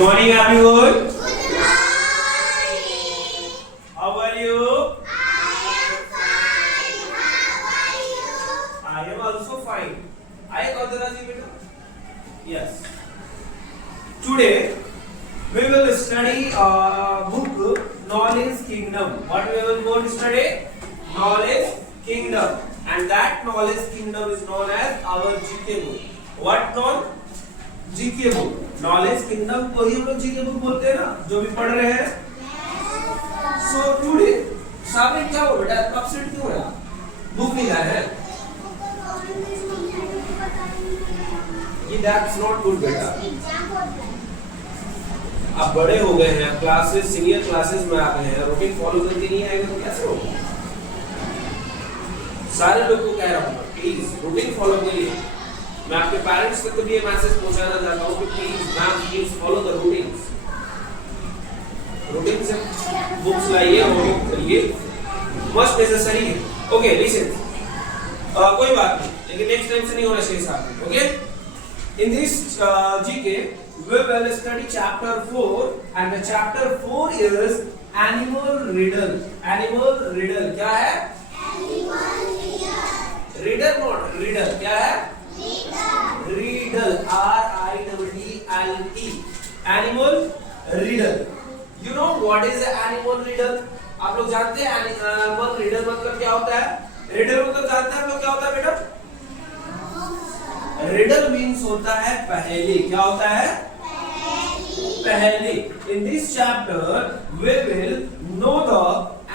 morning everyone. Good morning. How are you? I am fine. How are you? I am also fine. I Kaudaraji beta. Yes. Today we will study book Knowledge Kingdom. What we will go to study? Knowledge Kingdom. And that Knowledge Kingdom is known as our GK book. What known? GK book. Knowledge kingdom को ही हम लोग GK book बोलते हैं ना, जो भी पढ़ रहे हैं. सो टुडे साबिन क्या हो बेटा, अपसेट क्यों है? बुक नहीं लाए हैं ये. दैट्स नॉट गुड बेटा. आप बड़े हो गए हैं, क्लासेस सीनियर क्लासेस में आ गए हैं, रूटीन फॉलो करके नहीं आएंगे तो कैसे होगा? सारे लोग को कह रहा हूँ प्लीज रूटीन फॉलो करिए. मैं आपके पेरेंट्स तक भी ये मैसेज पहुंचाना चाहता हूँ कि please ma'am please follow the routines. Routine से बुक्स लाइए और करिए, मस्ट नेसेसरी है. ओके लिसन, कोई बात नहीं, लेकिन नेक्स्ट टाइम से नहीं होना चाहिए साथ में. Okay, in this GK we will study chapter 4 and the chapter 4 is animal riddle. Animal riddle क्या है? Animal riddle. Riddle not riddle. क्या है? Riddle. R-I-D-D-L-E. Animal riddle. You know what is an animal riddle? आप लोग जानते हैं animal riddle मतलब क्या होता है? Riddle मतलब जानते हैं आप लोग क्या होता है बेटा? Riddle means होता है पहेली. क्या होता है? पहेली. In this chapter we will know the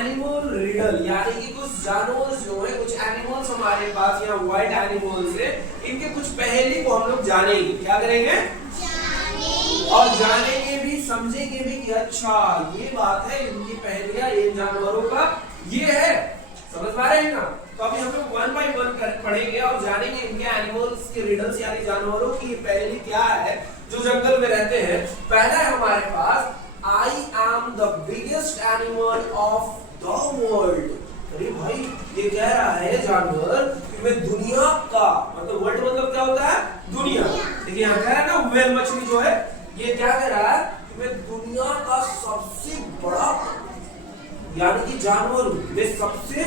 animal riddle. यानी कि कुछ जानवर जो है, कुछ एनिमल्स हमारे पास यहाँ व्हाइट एनिमल्स है, इनके कुछ पहेली को हम लोग जानेंगे. क्या करेंगे? और जानेंगे भी, समझेंगे भी कि अच्छा ये बात है, इनकी पहेलियां इन जानवरों का ये है. समझ पा रहे हैं ना? तो अभी हम लोग वन बाय वन पढ़ेंगे और जानेंगे इनके एनिमल्स के रिडल्स यानी जानवरों की पहेली क्या है जो जंगल में रहते हैं. पहला है हमारे पास I am the biggest animal of the world. अरे भाई ये कह रहा है जानवर कि मैं दुनिया का, मतलब वर्ल्ड मतलब क्या होता है? दुनिया. देखिए यहाँ कह रहा है ना, व्हेल मछली जो है ये क्या कह रहा है कि मैं दुनिया का सबसे बड़ा यानी कि जानवर हूँ, मैं सबसे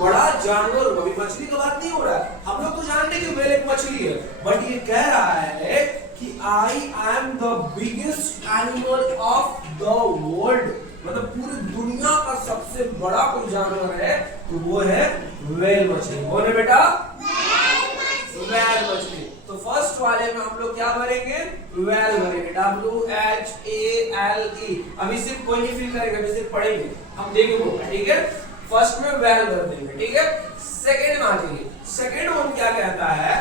बड़ा जानवर हूँ. अभी मछली का बात नहीं हो रहा है, हम लोग तो जानते हैं कि व्हेल एक मछली है, बट ये कह रहा है कि I am the biggest animal of the world. मतलब पूरी दुनिया का सबसे बड़ा कोई जानवर है तो वो है व्हेल मछली. कौन है बेटा? व्हेल मछली. तो फर्स्ट वाले में हम लोग क्या भरेंगे? व्हेल भरेंगे. WHALE. अभी सिर्फ कोई नहीं फिल करेंगे, अभी सिर्फ पढ़ेंगे, हम देंगे वो. ठीक है, फर्स्ट में व्हेल भर देंगे. ठीक है, सेकंड में आ जाइए. सेकंड वन क्या कहता है?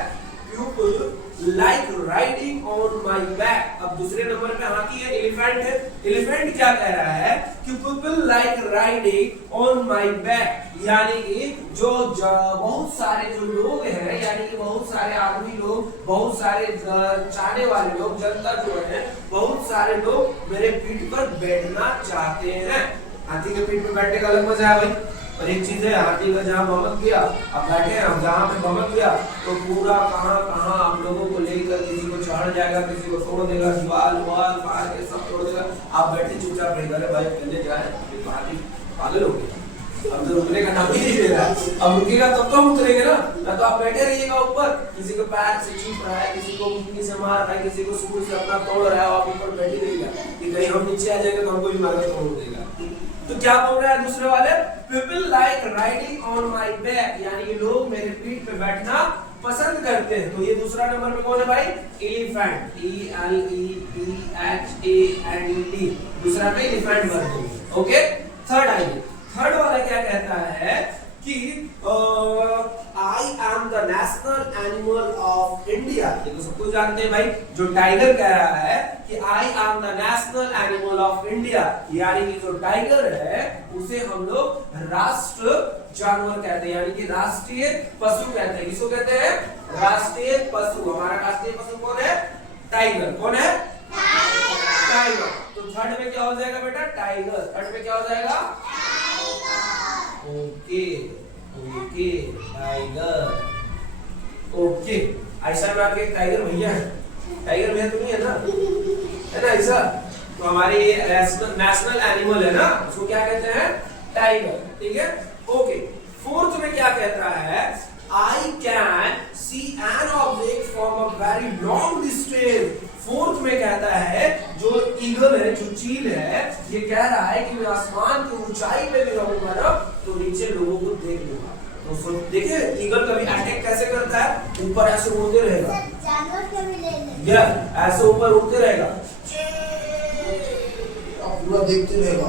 People like riding on my back. अब दूसरे नंबर पे हाथी है, एलिफेंट है. एलिफेंट क्या कह रहा है कि people like riding on my back, यानी कि जो बहुत सारे जो लोग हैं, यानी कि बहुत सारे आदमी लोग, बहुत सारे चाहने वाले लोग, जनता जो है, बहुत सारे लोग मेरे पीठ पर बैठना चाहते हैं. हाथी के पीठ पर बैठने का अलग मजा है भाई. और एक चीज है, हाथी का जहाँ बमक गया, अब बैठे हैं हम, जहाँ पे बमक गया तो पूरा कहाँ कहाँ आप लोगों को लेकर किसी को चढ़ जाएगा, किसी को तोड़ देगा, दीवार वाल मार के सब तोड़ देगा. आप बैठे चुपचाप रह गए, भाई पहले जाए, हाथी पागल हो गया. अब तो रुकने का नाम ही नहीं ले रहा. अब रुकेगा तब तो हम उतरेंगे ना. तो आप बैठे रहिएगा ऊपर, किसी को पैर से छीप रहा है, किसी को मुक्की से मार रहा है, किसी को स्कूल से अपना तोड़ रहा है, आप ऊपर बैठे रहिएगा कि कहीं हम नीचे आ जाएंगे तो हमको भी मार के तोड़ देगा. तो क्या बोल रहा है दूसरे वाले? People like riding on my back, यानी कि लोग मेरे पीठ पे बैठना पसंद करते हैं. तो ये दूसरा नंबर पे कौन है भाई? एलिफेंट. ELEPHANT. दूसरा पे एलिफेंट भर देंगे. ओके, थर्ड आइए. थर्ड वाला क्या कहता है कि I am the national animal of India. ये तो सब कुछ जानते हैं भाई. जो टाइगर कह रहा है कि I am the national animal of India, यानी कि जो टाइगर है उसे हम लोग राष्ट्र जानवर कहते हैं, यानी कि राष्ट्रीय पशु कहते हैं. किसको कहते हैं? राष्ट्रीय पशु. हमारा राष्ट्रीय पशु कौन है? टाइगर. कौन है? टाइगर. तो थर्ड में क्या हो जाएगा बेटा? टाइगर. थर्ड में क्या हो जाएगा? Okay okay, tiger. ओके, ऐसा में आपके टाइगर भैया है. टाइगर भैया तो नहीं है ना, है ना ऐसा? तो हमारे नेशनल एनिमल है ना, उसको क्या कहते हैं? टाइगर। ठीक है, ओके। फोर्थ में क्या कहता है? I can see an object from a very long distance. Fourth में कहता है जो ईगल है, जो चील है, ये कह रहा है कि मैं आसमान की ऊंचाई पे भी रहूंगा ना तो नीचे लोगों को देख लूंगा। तो देखिए ईगल कभी अटैक कैसे करता है? ऊपर ऐसे उड़ते रहेगा, जानवर के भी ले ले। या ऐसे ऊपर उड़ते रहेगा, पूरा देखते रहेगा।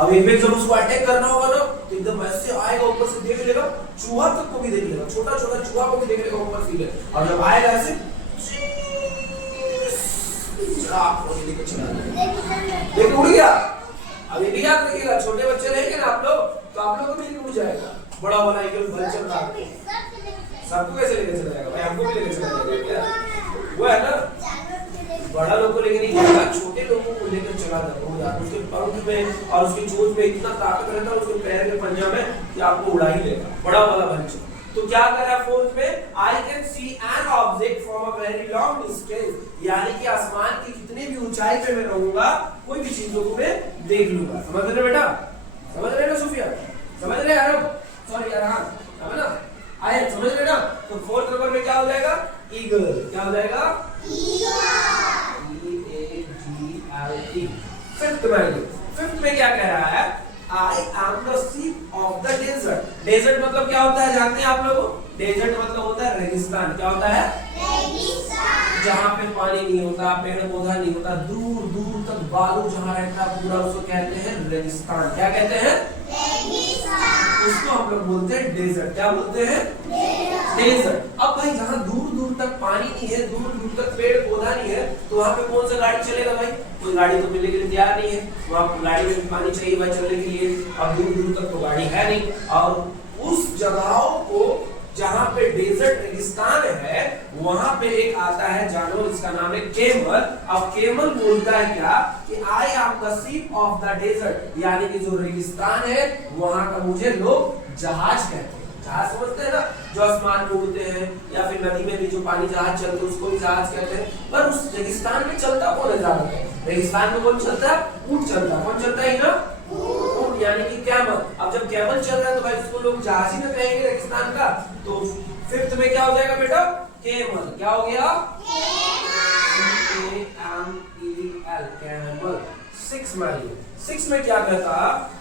अब एक जब उसको अटैक करना होगा ना तो एकदम ऐसे आएगा, ऊपर से देख लेगा, चूहा तक को भी देख लेगा, छोटा छोटा चूहा को भी देख लेगा ऊपर से। और जब आएगा ऐसे देखिए उड़ गया। अब ये भी याद रखिएगा, छोटे बच्चे रहेंगे ना आप लोग तो आप लोग को भी उड़ जाएगा। बड़ा वाला ईगल भलचर था, सबको कैसे लेके चला जाएगा भाई? हमको भी लेके चला जाएगा क्या? वो है ना, बड़ा लोग को लेके नहीं जाएगा, छोटे लोगों को लेकर चला जाएगा। उसके पंख पे और उसकी चोंच पे इतना ताकत रहता है, उसके पैर के पंजा में, कि आपको उड़ा ही लेगा, बड़ा वाला भलचर। तो क्या कर रहा है फोर्थ में? I can see an object from a very long distance, यानी कि आसमान की कितनी भी ऊंचाई पे मैं रहूंगा, कोई भी चीजों को मैं देख लूंगा। समझ रहे बेटा? समझ रहे ना सुफिया? समझ रहे यार? सॉरी यार, हाँ ना, आए समझ रहे ना? तो फोर्थ नंबर में क्या हो जाएगा? ईगल। क्या हो जाएगा? फिफ्थ में क्या कह रहा है? आई am the ship of the desert. Desert मतलब क्या होता है जानते हैं आप लोग? डेजर्ट मतलब होता है रेगिस्तान। क्या होता है? रेगिस्तान। जहाँ पे पानी नहीं होता, पेड़ पौधा नहीं होता, दूर दूर तक बालू जहाँ रहता है पूरा, उसको कहते हैं रेगिस्तान। क्या कहते हैं? रेगिस्तान। उसको हम लोग बोलते हैं डेजर्ट। क्या बोलते हैं? डेजर्ट। अब भाई जहाँ दूर दूर तक पानी नहीं है, दूर दूर तक पेड़ पौधा नहीं है, तो वहाँ पे कौन सा गाड़ी चलेगा भाई? कोई गाड़ी तो मिलने के लिए तैयार नहीं है। वहाँ गाड़ी में पानी चाहिए भाई चलने के लिए, अब दूर दूर तक तो गाड़ी है नहीं। और उस जगहों को जहाँ पे डेजर्ट रेगिस्तान है, वहाँ पे एक आता है जानवर, इसका नाम है केमल। अब केमल बोलता है क्या? कि I am the ship of the desert, यानी कि जो रेगिस्तान है वहाँ का मुझे लोग जहाज कहते हैं। जहाज समझते हैं ना, जो आसमान में उड़ते हैं, या फिर नदी में भी जो पानी जहाज चलते हैं उसको भी जहाज कहते हैं। पर उस रेगिस्तान में चलता कौन है ज्यादातर? रेगिस्तान में कौन चलता है? ऊंट चलता है। कौन चलता है ना? ऊंट, यानी कि कैमल। अब जब कैमल चल रहा है तो भाई उसको लोग जहाज ही ना कहेंगे रेगिस्तान का। तो फिफ्थ में क्या हो जाएगा बेटा? केमल। क्या हो गया? कैमल। सिक्स में क्या कहता?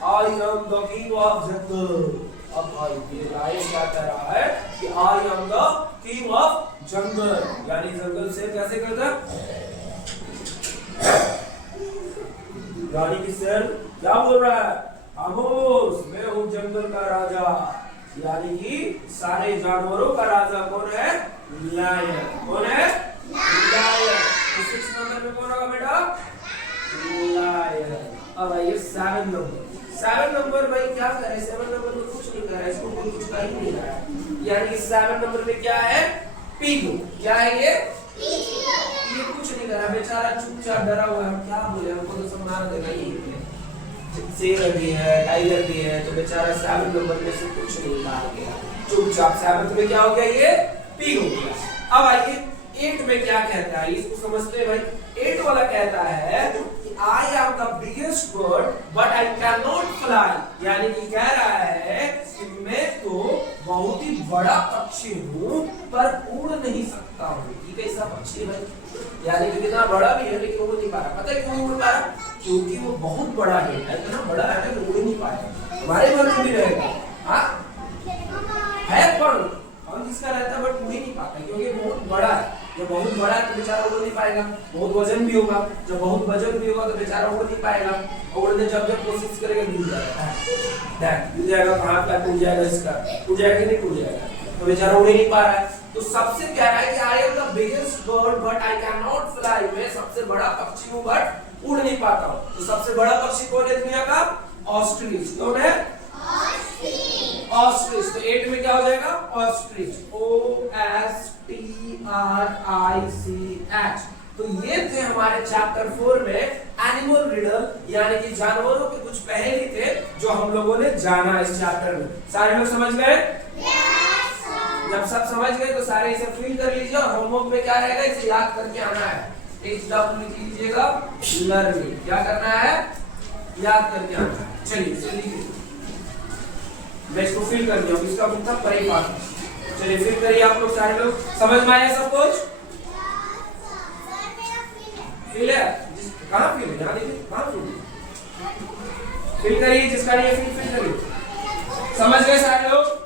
I am the king of jungle. अब भाई ये लाइन क्या कह रहा है? कि I am the king of jungle, यानी जंगल से कैसे करता? यानी कि शेर क्या बोल रहा है? खामोश, मैं हूँ जंगल का राजा। यानी कि सारे जानवरों का राजा कौन है? लायन। कौन है? लायन। तो 6 नंबर में कौन होगा बेटा? लायन। अब आइए 7 नंबर। 7 नंबर भाई क्या कर रहे हैं? 7 नंबर में कुछ नहीं कर रहा है, इसको कोई कुछ कर ही नहीं रहा है। यानी कि 7 नंबर में क्या है? पिग। क्या है ये? ये कुछ नहीं कर रहा, बेचारा चुपचाप डरा हुआ है। क्या बोले, हमको तो सब मार देगा ये। शेर भी है, टाइगर भी है, तो बेचारा 7 नंबर में से कुछ नहीं मार गया, चुपचाप। 7 में क्या हो गया? ये पिग हो गया। अब आइए 8 में क्या कहता है, इसको समझते हैं भाई। 8 वाला कहता है कि I am the biggest bird but I can not fly, यानी कि कह रहा है कि मैं तो बहुत ही बड़ा पक्षी हूँ पर उड़ नहीं सकता हूँ। ये कैसा पक्षी है भाई? यानी कि कितना बड़ा भी है लेकिन उड़ नहीं पा रहा। पता है क्यों उड़ पा रहा? क्योंकि वो बहुत बड़ा है, इतना बड़ा है कि उड़ नहीं पाएगा। हमारे घर में भी रहेगा, हाँ है कौन जिसका रहता है बट उड़ ही नहीं पाता, क्योंकि बहुत बड़ा है। जब बहुत बड़ा है तो बेचारा उड़ नहीं पाएगा। बहुत वजन भी होगा, जब बहुत वजन भी होगा तो बेचारा उड़ नहीं पाएगा। उड़ने जब कोशिश करेगा गिर जाएगा, कहाँ पे टूट जाएगा, इसका टूट जाएगा नहीं टूट जाएगा, तो बेचारा उड़ नहीं पा रहा है। तो सबसे कह रहा है कि I am the biggest bird but I can not fly, मैं सबसे बड़ा पक्षी हूँ बट उड़ नहीं पाता हूँ। तो सबसे बड़ा पक्षी कौन है दुनिया का? ऑस्ट्रिच। कौन है? ऑस्ट्रिच। तो 8 में क्या हो जाएगा? ऑस्ट्रिच। OSTRICH। तो ये थे हमारे चैप्टर 4 में एनिमल रिडल, यानी कि जानवरों के कुछ पहेली थे जो हम लोगों ने जाना इस चैप्टर में। सारे लोग समझ गए? जब सब समझ गए तो सारे इसे फिल कर लीजिए और होमवर्क में क्या रहेगा, इसे याद करके आना है। HW लिख लीजिएगा, लर्निंग। क्या करना है? याद करके आना है। चलिए इसे लिखिए, मैं इसको फिल कर दिया हूं, इसका मतलब परिपाक। चलिए फिल करिए आप लोग, सारे लोग। समझ में आया सब कुछ? फिल है? कहाँ फिल है? यहाँ देखिए, कहाँ फिल है? फिल करिए, जिसका नहीं है फिल करिए। समझ गए सारे लोग?